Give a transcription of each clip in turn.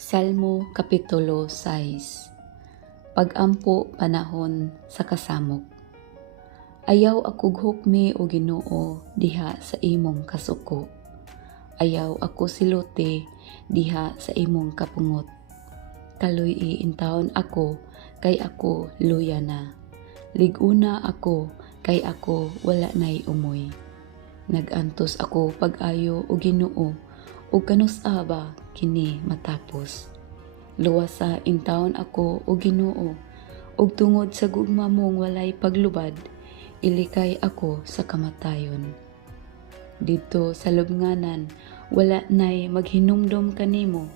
Salmo Kapitulo 6. Pag-ampo panahon sa kasamok. Ayaw akog hukmi o Ginoo diha sa imong kasuko. Ayaw ako silote diha sa imong kapungot. Kaloy iintawon ako kay ako luya na. Liguna ako kay ako wala nay umoy. Nagantos ako pag-ayo o Ginoo ug kanus-a ba kini matapos. Luwas sa intawon ako o Ginoo ug tungod sa gugma mong walay paglubad, ilikay ako sa kamatayon. Didto sa lubnganan wala nay maghinumdom kanimo,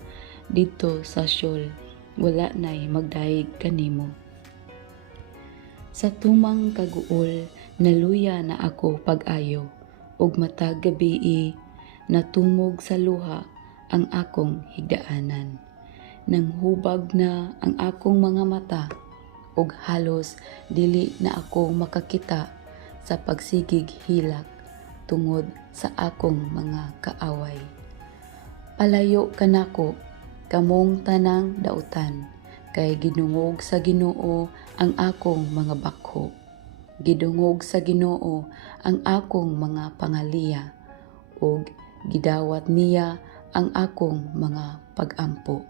didto sa Sheol wala nay magdaig kanimo. Sa tumang kaguol naluya na ako pag-ayo ug matag gabii natumog sa luha ang akong higdaanan. Nang hubag na ang akong mga mata ug halos dili na ako makakita sa pagsigig hilak tungod sa akong mga kaaway. Palayo kanako kamong tanang dautan kay gidungog sa Ginoo ang akong mga bakho. Gidungog sa Ginoo ang akong mga pangaliya ug gidawat niya ang akong mga pag-ampo.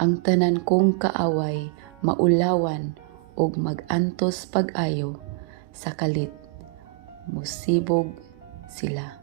Ang tanan kong kaaway maulawan ug mag-antos pag-ayo sa kalit. Musibog sila.